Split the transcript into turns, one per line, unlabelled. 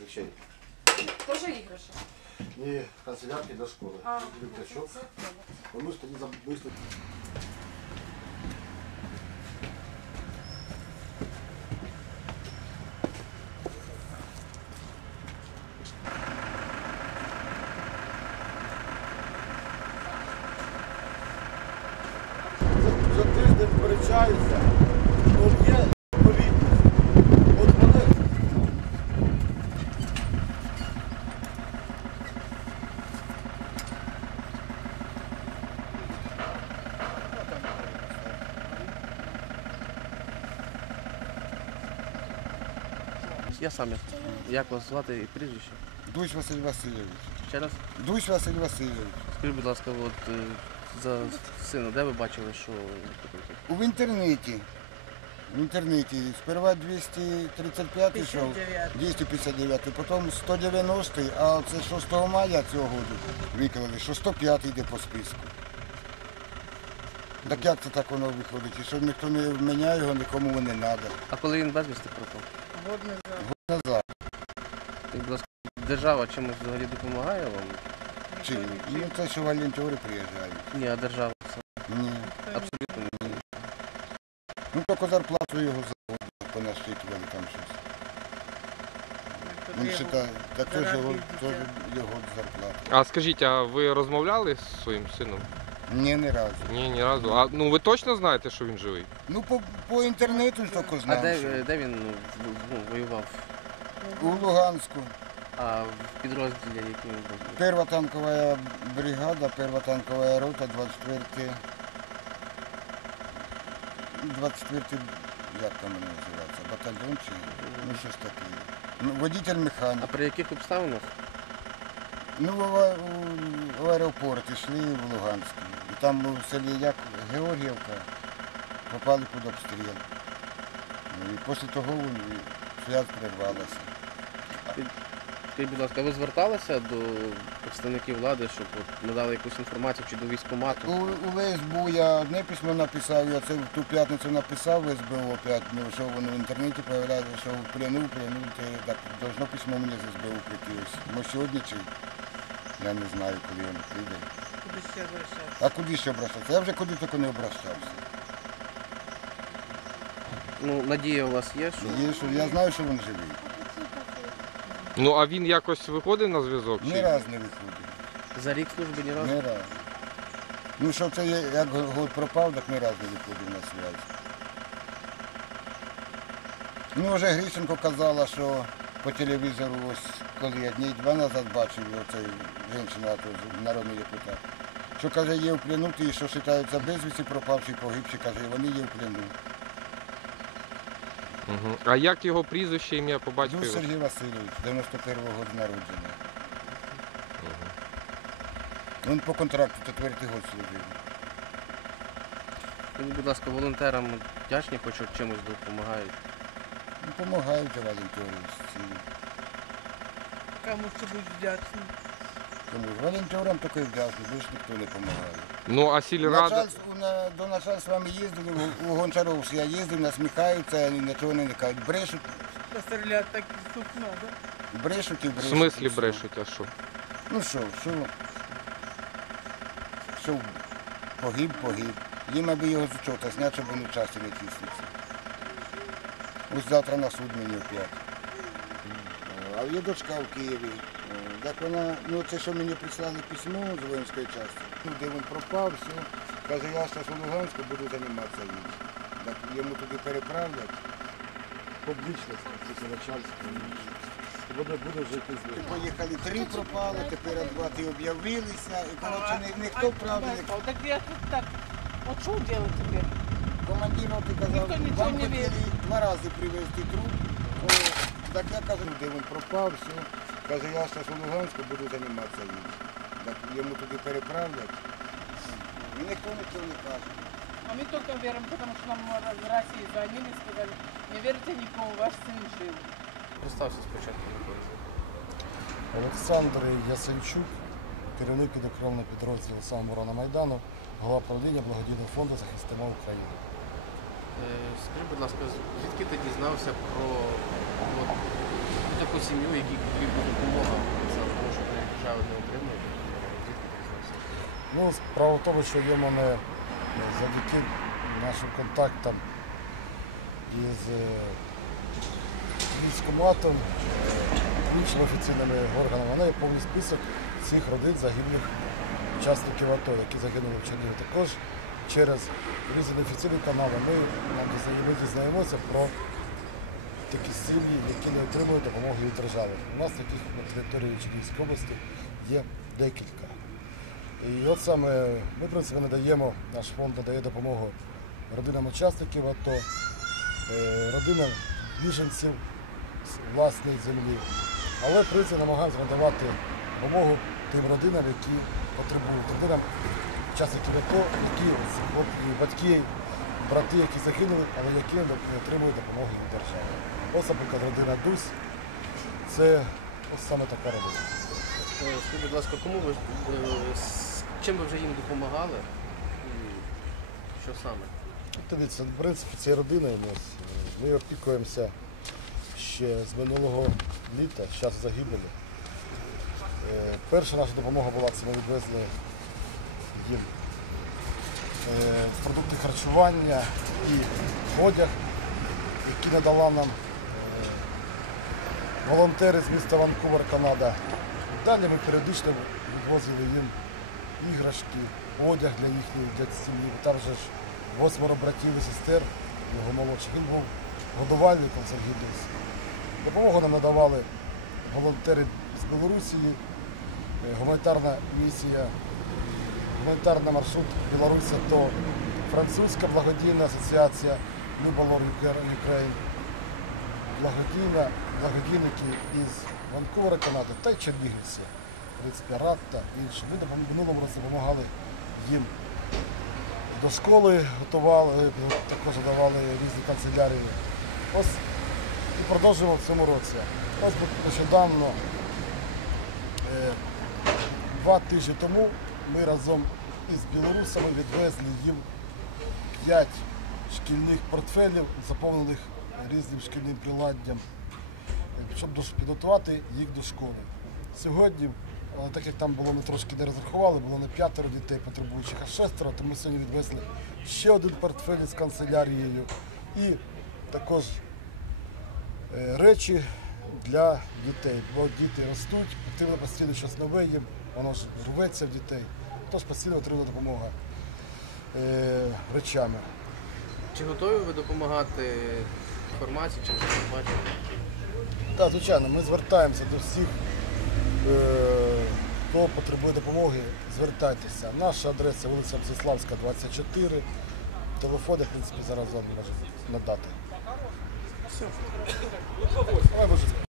вещей.
Тоже іграші.
И канцелярки для школы.
А,
Рюкзачок.
це треба.
Он быстро не заб- быстро. За- За тиждень сперечаються.
Я сам. Як вас звати і прізвище?
Дусь Василь Васильович.
Ще раз?
Дусь Василь Васильович.
Скажіть, будь ласка, от, е, за сина, де ви бачили, що
В інтернеті. В інтернеті. Сперва 235 йшов, 259, потім 190, а це 6 мая цього року виклали, що 105 йде по списку. Так як це так воно виходить? І що ніхто не вміняє його, нікому не треба.
А коли він безвісти пропав?
Назад.
Скажіть, будь ласка, держава чимось взагалі допомагає вам?
Чи і це, що волонтери приїжджають.
Ні, а держава це
Ні.
абсолютно ні.
Ну тільки зарплату його заводу понашитували там щось. Він вважає, так його, це його зарплата.
А скажіть, а ви розмовляли з своїм сином?
Ні, ні разу.
Ні, ні разу. А ну ви точно знаєте, що він живий?
Ну, по, по інтернету тільки
А де,
що
е, де він ну, в- ну, воював?
у Луганську.
А в підрозділі який він був?
Перша танкова бригада, перша танкова рота, 24 24 як там воно називається, батальйон чи ну щось таке. Ну, водитель
А
механік.
при яких обставинах?
Ну, в, ава- у, в аеропорт йшли в Луганськ. Там у селі як Георгіївка попали під обстріл. Ну, і після того і связь перервалася.
Скажіть, будь ласка, ви зверталися до представників влади, щоб от надали якусь інформацію чи до військкомату?
У, у ВСБУ я одне письмо написав, я це в ту п'ятницю написав в СБУ опять, ну, що воно в інтернеті з'являється, що в плену, в плену, то так должно письмо мені з СБУ прийти. Ось. Може сьогодні чи я не знаю, коли воно прийде. А куди ще обращатися? Я вже куди тільки не обращався.
Ну, надія у вас є, що
Є, що я знаю, що він живий.
Ну а він якось виходив на зв'язок?
Ні раз не виходив.
за рік служби ні разу?
Ні раз. Ну що це є, як год пропав, так ні разу не виходив на зв'язок. Ну, вже Грищенко казала, що по телевізору, ось коли я дні два назад бачив, оцей жінка, народний депутат, що каже, є в плену, ті, що вважаються безвісті, пропавші, погибші, каже, вони є в плену.
Угу. А як його прізвище, ім'я по
Ну,
батькові?
Сергій Васильович, 91-го року народження. Він по контракту четвертий год служив.
Скажіть, будь ласка, волонтерам вдячні, хоч от чимось допомагають.
Ну, Помагають волонтери. всі.
Кому що будь вдячний.
Тому волонтерам такої вдячний, більш ніхто не допомагає.
Ну а сільрада.
Начальство, на, до начальства ми їздили, у, у Гончаровськ я їздив, насміхаються, нічого не кажуть. Брешуть,
Постріляти так і тут надо.
брешуть і
В
брешуть.
смислі
і все.
брешуть, а що?
Ну що, що? Що погиб, погиб. Їм аби його з учота зняти, щоб у часі не тіснився. Ось завтра на суд мені опять. А є дочка в Києві. Е, Так вона, ну це що мені прислали письмо з воїнської частини, ну, де він пропав, все. Каже, я зараз у Луганську буду займатися їм. Так йому туди переправлять.
Публічно, це начальство. Буде, буде жити з ним.
Поїхали три пропали, тепер два ти об'явилися, і коротше ні- ніхто правда
Так я тут так. От що делать тепер?
Командир роти казав, вам хотіли два рази привезти труп. Так я кажу, де він пропав, все. Каже, я зараз у Луганську буду займатися їм. Так йому туди переправлять. І ніхто нічого не каже.
А мы только верим, потому что нам в России звонили и сказали, не верьте никому, ваш сын жив.
Представся спочатку.
Олександр Ясенчук, керівник підокремленого підрозділу самооборони Майдану, голова правління благодійного фонду Захистимо Україну.
Е, Скажіть, будь ласка, звідки ти дізнався про от, таку сім'ю, якій потрібна допомога, саме тому що вони не отримують, ти?
Ну, справа в тому, що є мене е, завдяки нашим контактам із е, військкоматом, е, іншими офіційними органами, в мене є повний список всіх родин загиблих учасників АТО, які загинули в Чернігові. Також через різні офіційні канали ми, нам дізнаємося про такі сім'ї, які не отримують допомоги від держави. У нас таких на території Чернігівської області є декілька. І от саме ми, в принципі, надаємо, наш фонд надає допомогу родинам учасників АТО, е, родинам біженців з власної землі. Але в принципі намагаємося надавати допомогу тим родинам, які потребують, родинам учасників АТО, які батьки, брати, які загинули, але які отримують допомоги від держави. Наприклад, родина Дусь, це ось саме така родина.
Е, Скажіть, будь ласка, кому ви е, з чим ви вже їм допомагали? І що саме?
Дивіться, в принципі, цією родиною у нас е, ми опікуємося ще з минулого літа, з часу загибелі. Е, Перша наша допомога була, це ми відвезли їм продукти харчування і одяг, які надала нам волонтери з міста Ванкувер, Канада. Далі ми періодично відвозили їм іграшки, одяг для їхньої для сім'ї. Там же ж восьмеро братів і сестер, його молодших. Він був годувальником Сергій Дус. Допомогу нам надавали волонтери з Білорусі, е, гуманітарна місія, гуманітарний маршрут Білорусі, то французька благодійна асоціація Любалор Ukraine, благодійна, благодійники із Ванкувера, Канади та Чернігівці, РАД та інші. Ми в минулому році допомагали їм до школи, готували, також давали різні канцелярії. Ось і продовжуємо в цьому році. Ось нещодавно, е, два тижні тому, ми разом із білорусами відвезли їм п'ять шкільних портфелів, заповнених різним шкільним приладдям, щоб підготувати їх до школи. Сьогодні, але так як там було, ми трошки не розрахували, було не п'ятеро дітей потребуючих, а шестеро, то ми сьогодні відвезли ще один портфель з канцелярією і також е, речі для дітей. Бо діти ростуть, потрібно постійно щось нове їм, воно ж рветься в дітей, тож постійно потрібна допомога е, речами.
Чи готові ви допомагати інформацією, чи бачите?
Так, звичайно, ми звертаємося до всіх, е, хто потребує допомоги, звертайтеся. Наша адреса вулиця Мстиславська, 24. Телефон, я, в принципі, зараз вам можу надати. Все.